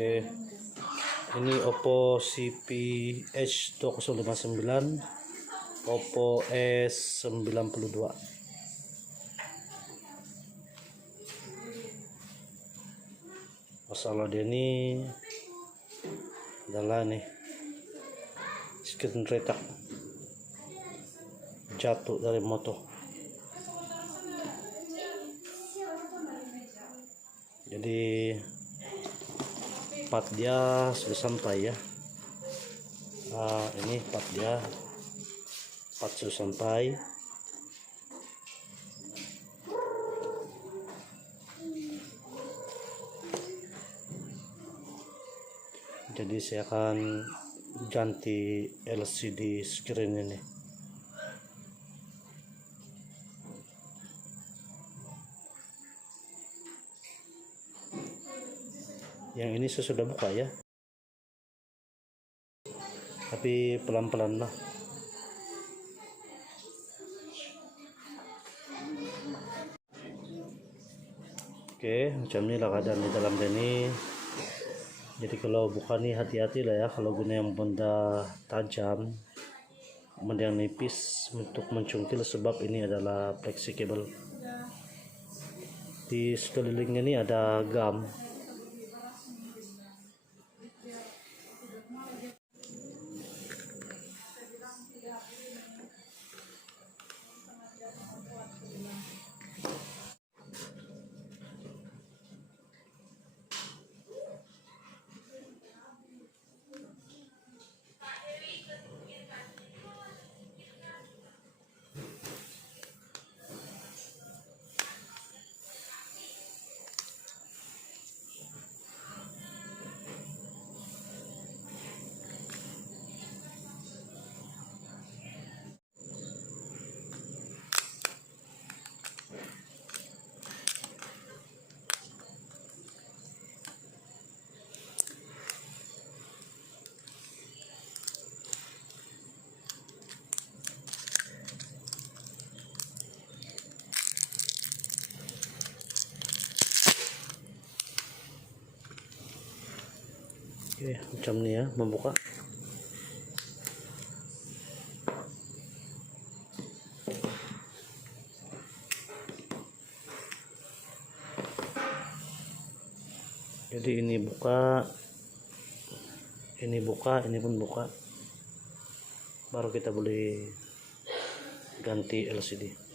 Oke, ini Oppo CPH2059, Oppo S92. Masalah dia ini adalah nih screen retak jatuh dari motor. Jadi part dia sudah sampai ya. Ini part sudah sampai. Jadi saya akan ganti LCD screen ini. Yang ini saya sudah buka ya, tapi pelan-pelan lah. Oke, macam ini lah keadaan di dalam ini. Jadi kalau buka nih hati-hati lah ya, kalau guna yang benda tajam, benda yang nipis untuk mencungkil, sebab ini adalah fleksibel. Di sekelilingnya ini ada gam. Oke, macam ini ya membuka. Jadi ini buka, ini pun buka. Baru kita boleh ganti LCD.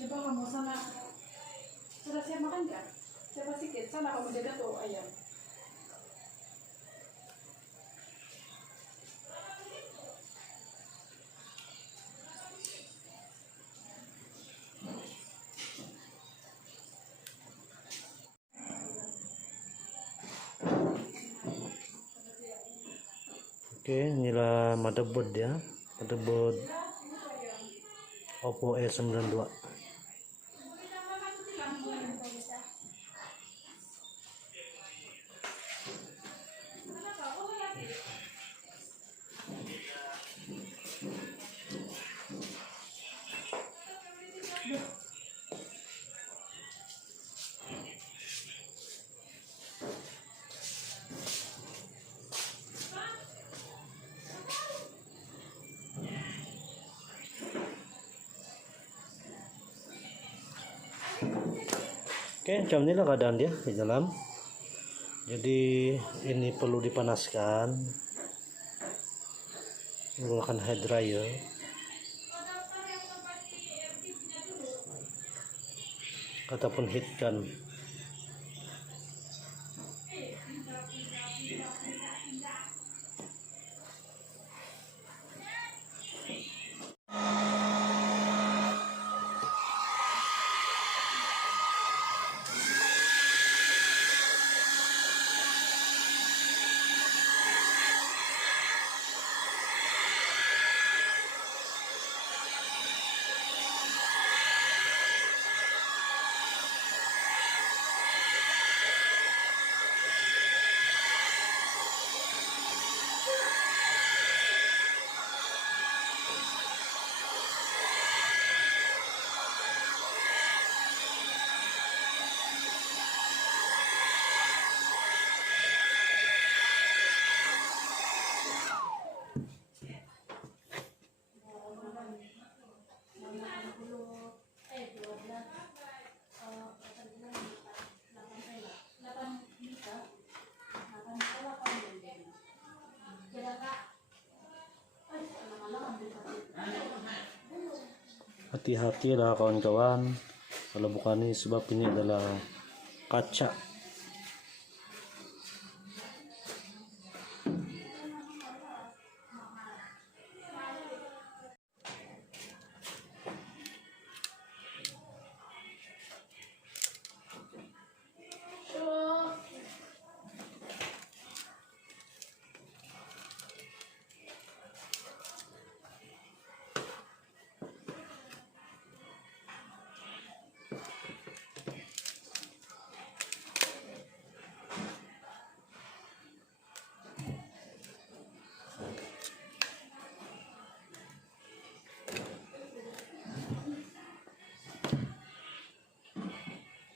Coba kamu sana, sudah siap makan nggak? Siapa sikit, sana kamu jaga tuh ayam. Oke, inilah motherboard ya, motherboard Oppo E92. Oke, macam inilah keadaan dia di dalam. Jadi ini perlu dipanaskan menggunakan hair dryer ataupun heat gun. Hati-hatilah kawan-kawan kalau bukan ini, sebab ini adalah kaca.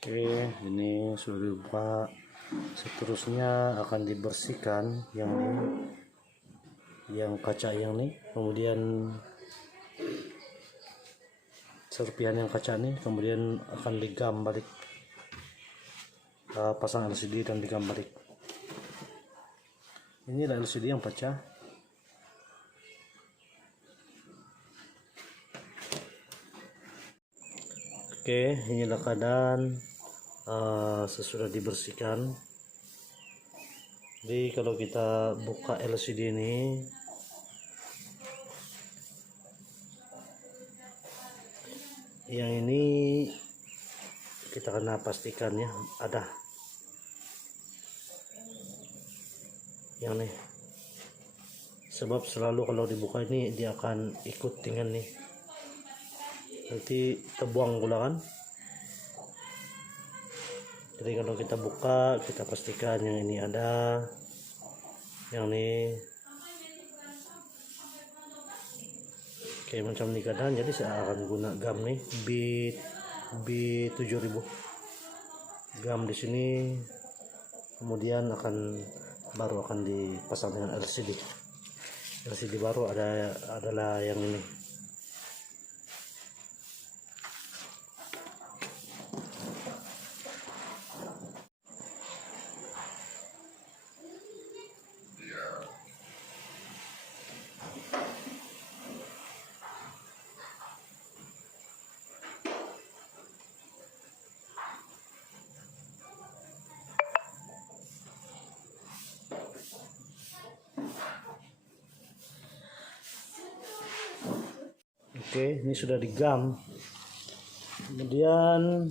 Oke, ini sudah dibuka. Seterusnya akan dibersihkan yang ini, yang kaca yang ini, kemudian serpihan yang kaca ini, kemudian akan digam balik, pasang LCD dan digam balik. Ini adalah LCD yang pecah. Oke, inilah keadaan sesudah dibersihkan. Jadi kalau kita buka LCD ini, yang ini kita kena pastikan ya ada yang nih, sebab selalu kalau dibuka ini dia akan ikut dengan nih, nanti terbuang pula kan. Jadi kalau kita buka, kita pastikan yang ini ada, yang ini. Oke, macam ini keadaan. Jadi saya akan guna gam nih, B7000 gam di sini, kemudian baru akan dipasang dengan LCD baru adalah yang ini. Oke, ini sudah digam. Kemudian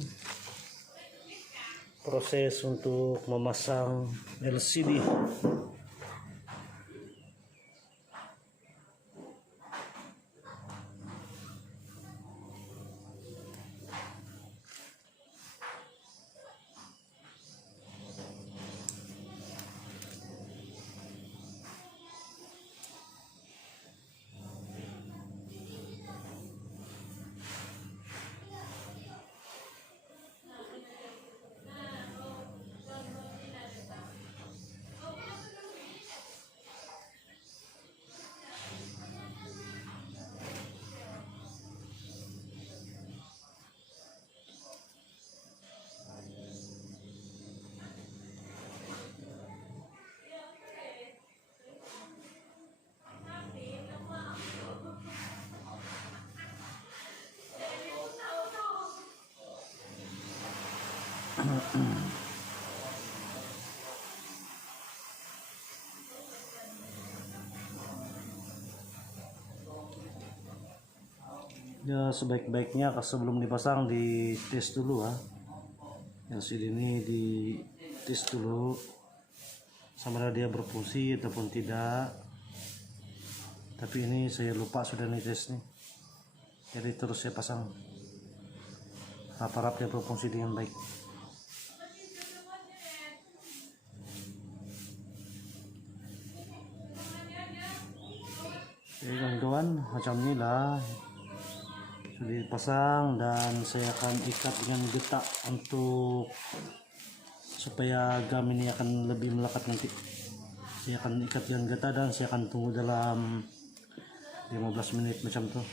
proses untuk memasang LCD. Ya sebaik-baiknya sebelum dipasang di tes dulu ya. LCD ini di tes dulu sama ada dia berfungsi ataupun tidak. Tapi ini saya lupa sudah nih tes nih. Jadi terus saya pasang. Harap dia berfungsi dengan baik. Oke kawan-kawan, macam inilah sudah dipasang dan saya akan ikat dengan getah untuk supaya gam ini akan lebih melekat nanti. Saya akan ikat dengan getah dan saya akan tunggu dalam 15 menit macam tuh.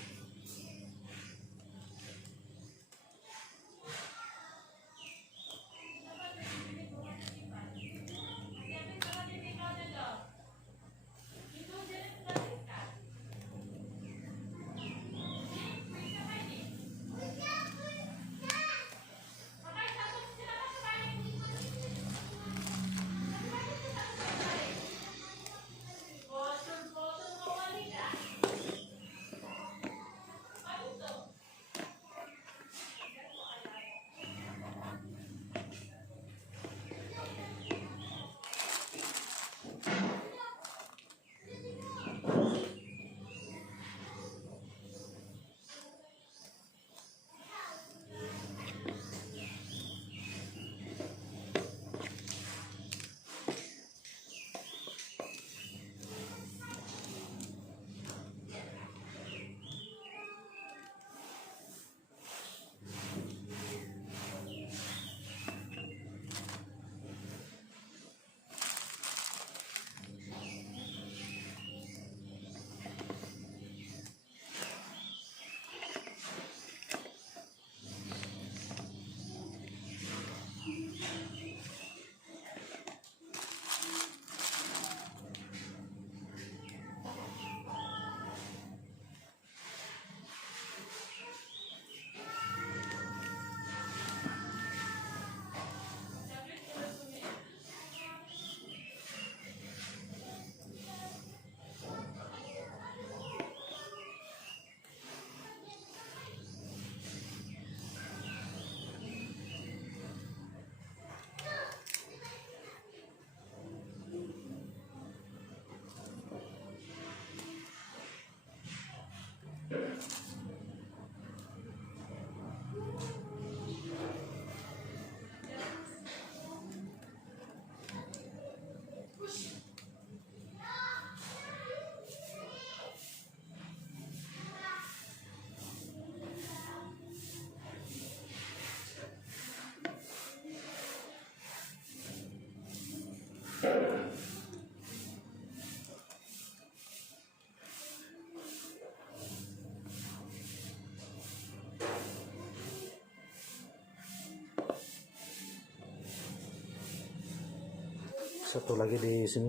Satu lagi di sini.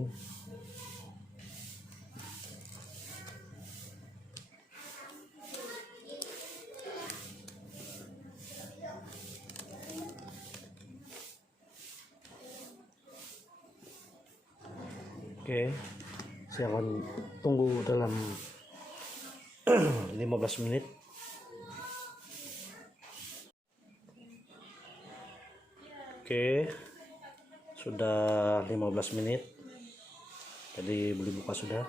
Oke, saya akan tunggu dalam 15 menit. Oke, sudah 15 menit. Jadi boleh buka sudah.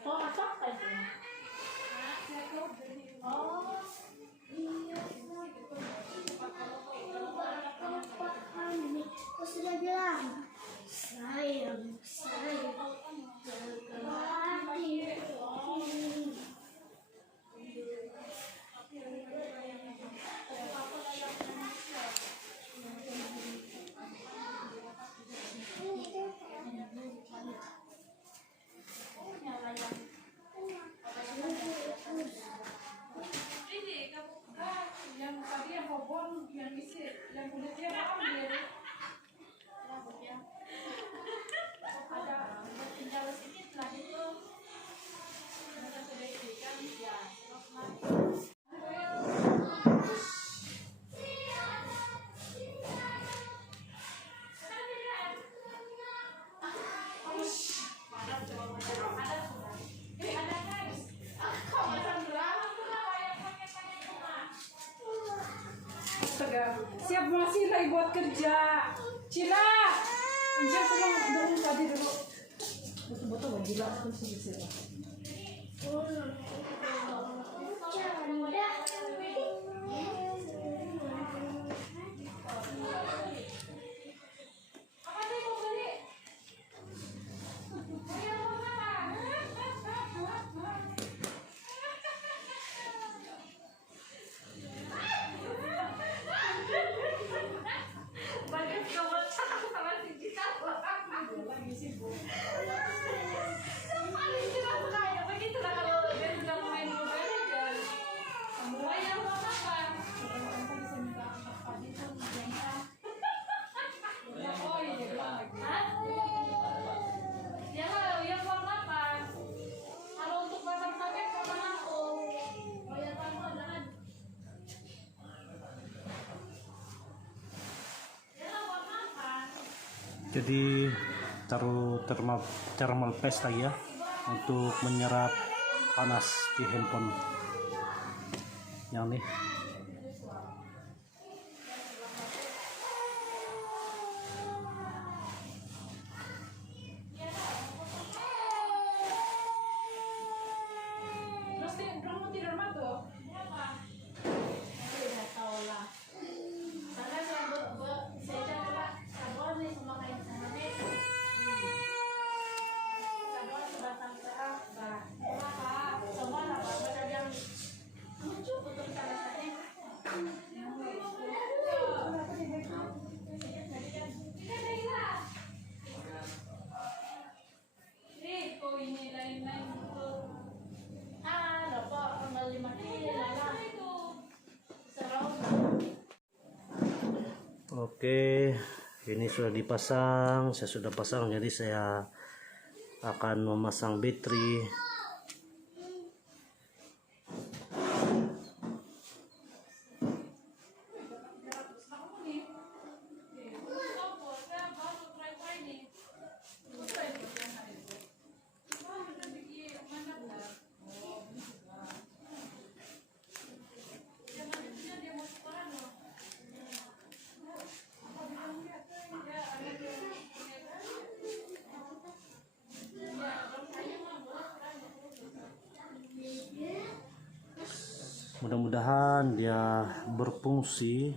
Oh, apa aja? Oh, iya. Aku sudah bilang sayang, sayang. ambil. Ya. Ada tinggal sedikit lagi tuh. Ada sudah ikan ya. Terus lagi. Siap masih lagi buat kerja. Cila. Anjir tolong dulu tadi dulu. Betul-betul gila aku sih sih. Apa sih mau beli? Ayo bagus kamu sama si Gita lagi sibuk. Sama Gita suka ya begitu lah kalau dia sudah main mobile aja. Semua yang mau apa? Kita bisa minta apa itu minta. Oh iya dia bilang lagi. Ya lah yang mau apa? Kalau untuk pasar sampai kapan aku? Oh ya kamu jangan. Jadi taruh thermal paste lagi ya untuk menyerap panas di handphone yang nih. Terus belum mau tidur tuh? Berapa? Udah tahu lah. Karena saya coba sabun nih sama kain sama nih. Sabun sebatang serang, bah. Berapa? Semua apa? Ada yang lucu untuk cara-caranya. Nih, kok ini lain-lain gitu. Dapat kembali mati lala itu serau. Oke, ini sudah dipasang, saya sudah pasang, jadi saya akan memasang baterai. Mudah-mudahan dia berfungsi.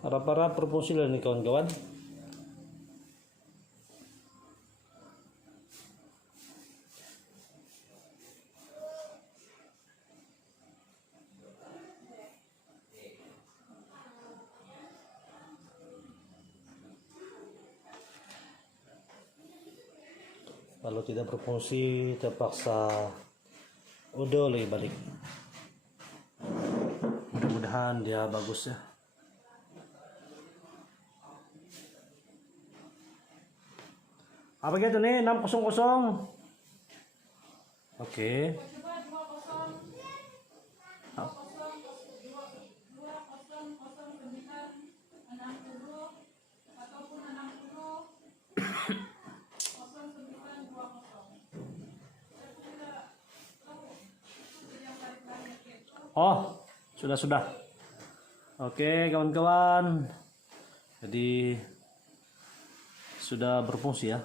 Harap-harap berfungsi lah nih kawan-kawan. Kalau tidak berfungsi terpaksa udah lagi balik. Mudah-mudahan dia bagus ya. Apa gitu nih 600? Oke. Coba 20 2009 ataupun 60 0920. Oh, sudah. Oke, kawan-kawan. Jadi sudah berfungsi ya.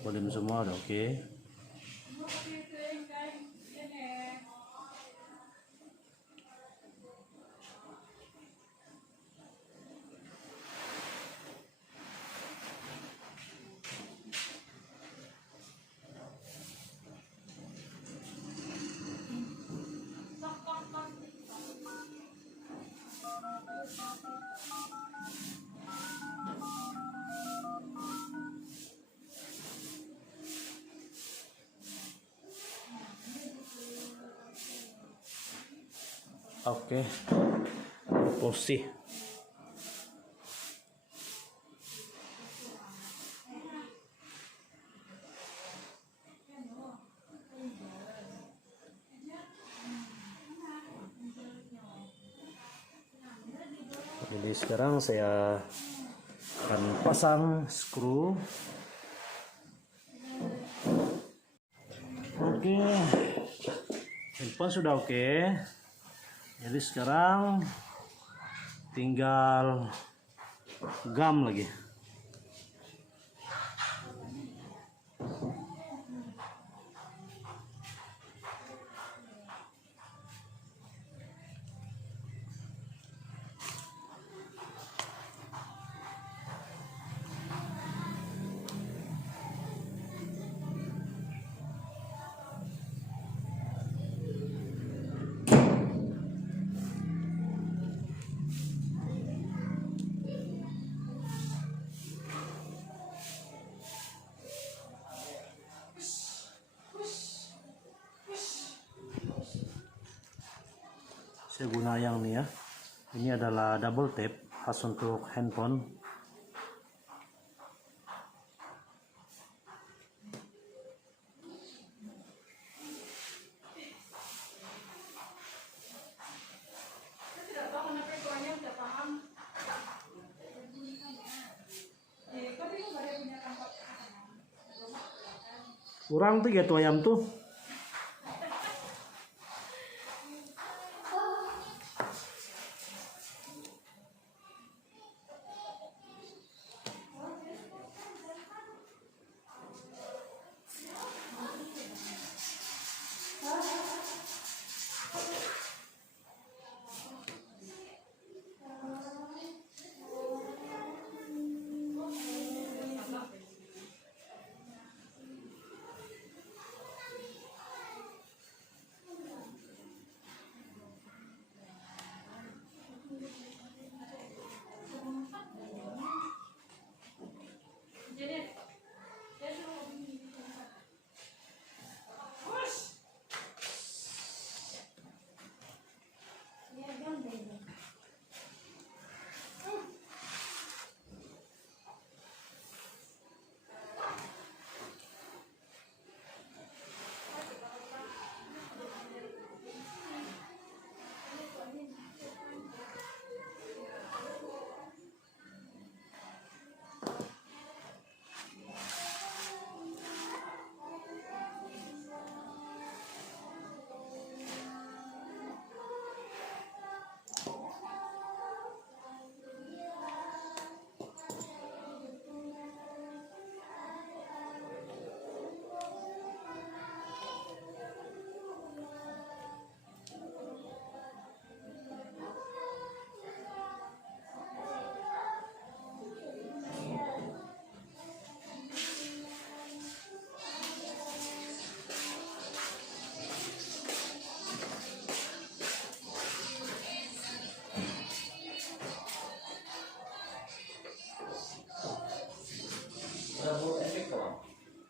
Volume semua udah oke. Oke. Fungsi. Jadi sekarang saya akan pasang skru. Oke, handphone sudah oke. Jadi sekarang tinggal gam lagi. Saya guna yang nih ya. Ini adalah double tape khas untuk handphone. Tidak tahu kenapa tuanya udah paham. Kok dia nggak ada punya tempat? Kurang tuh ya tuh ayam tuh.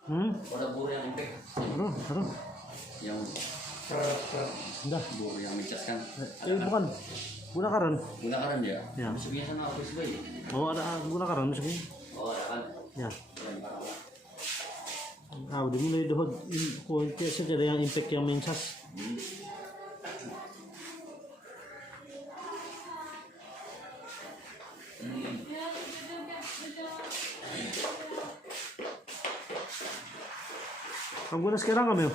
Ada buru yang impact. Aduh. Yang Udah. buru yang mencaskan. Bukan. Guna karan. Gunakan dia. Ya. Musuhnya sana apa sih bayi? Oh, ada guna karan misalnya. Oh, ada kan. Ya. Yang parah. Udah mulai dohod ko kasi ada yang impact yang mensas. Ang guna sekarang kami. Oh.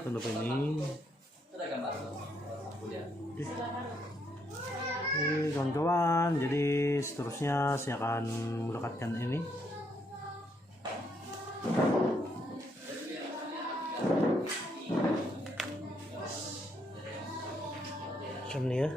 Kenapa ini? Ada gambar. Kemudian. Kawan-kawan, jadi seterusnya saya akan melekatkan ini. Macam ni ya.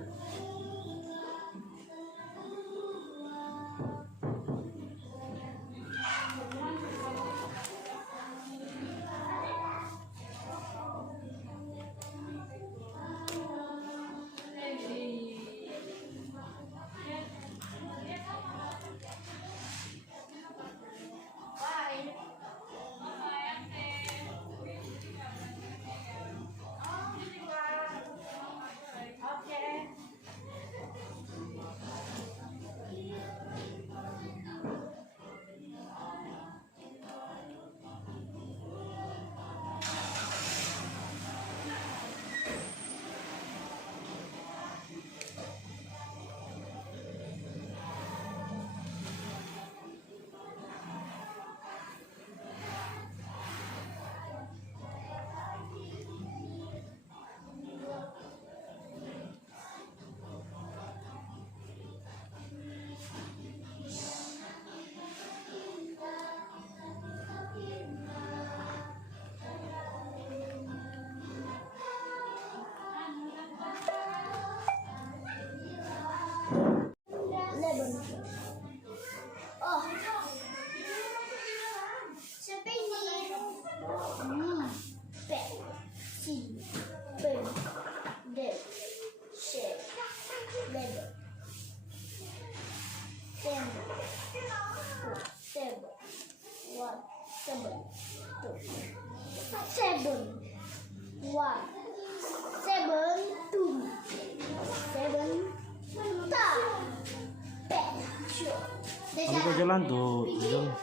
Kami ko jalan tuh, bilang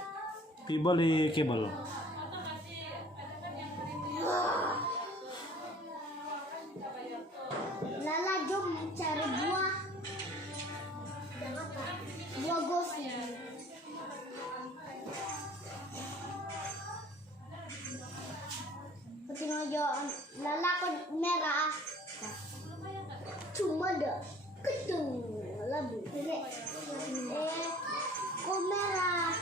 kibali kibal. Lala jom cari buah. Buah gosi. Ketinggal jauh lala ko merah. Cuma dah ketung labu. Ko merah.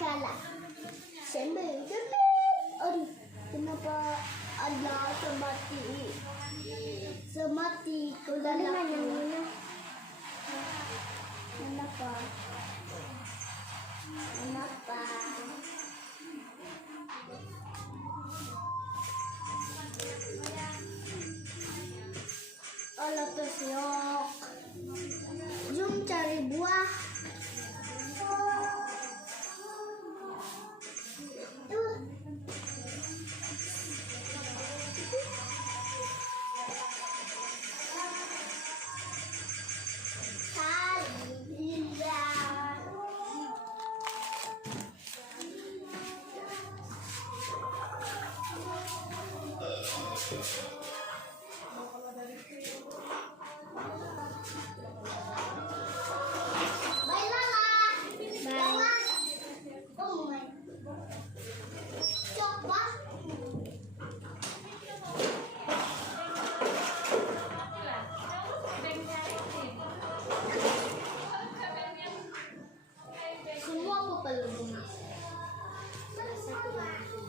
Kalah. Sembel. Aduh, kenapa ada semati ke dalam kenapa Allah tersiok jom cari buah. Semua apa perlu guna? Satu lagi.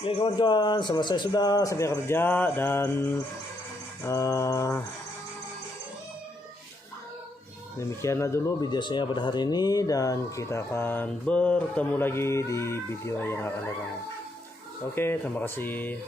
Oke kawan-kawan, selesai sudah saya kerja dan demikianlah dulu video saya pada hari ini dan kita akan bertemu lagi di video yang akan datang. Oke, terima kasih.